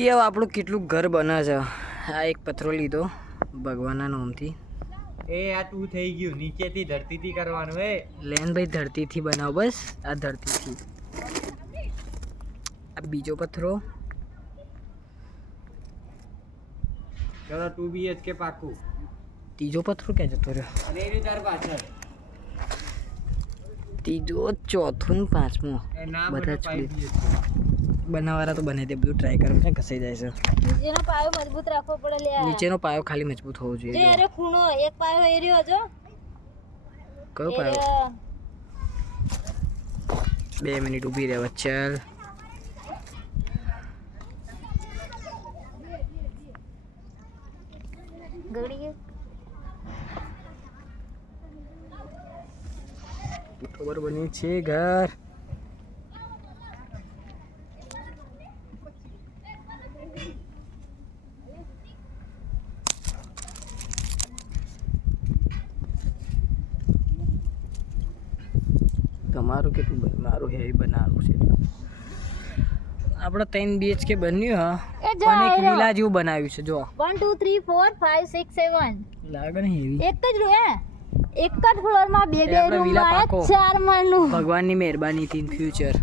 જોઈ હવે આપણું કેટલું ઘર બને છે. આ એક પથરો લીધો ભગવાનના નામથી. એ આ તું થઈ ગયું, નીચેથી ધરતીથી કરવાનું. એ લેન ભાઈ ધરતીથી બનાવ, બસ આ ધરતીથી. આ બીજો પથરો. ચલો 2 BHK પાકું. ત્રીજો પથરો ક્યાં જતો રહ્યો? અને એની તાર પાછળ ત્રીજો, ચોથું ને પાંચમું એ ના બધા જ 5 BHK બનાવવાના તો બને તે બધું ટ્રાય કરવું છે. ઘસાઈ જાય છે. નીચેનો પાયો મજબૂત રાખવો પડે લે. નીચેનો પાયો ખાલી મજબૂત હોવો જોઈએ. જે અરે ખૂણો એક પાયો એર્યો જો. કયો પાયો? 2 મિનિટ ઊભી રહે. ચાલ ગળી ખબર બની છે ઘર. તમારું કેટલું બન્યું? મારું હેવી બનાવવાનું છે. આપણે 3 BHK બન્યું હા, પણ એક વિલા જેવું બનાવ્યું છે. જો 1 2 3 4 5 6 7 લાગે ને હેવી. એક જ રૂ એક જ ફ્લોર માં બે આપણે રૂમ વિલા માં પાકો. 4 માળનું. ભગવાનની મહેરબાનીથી ઇન ફ્યુચર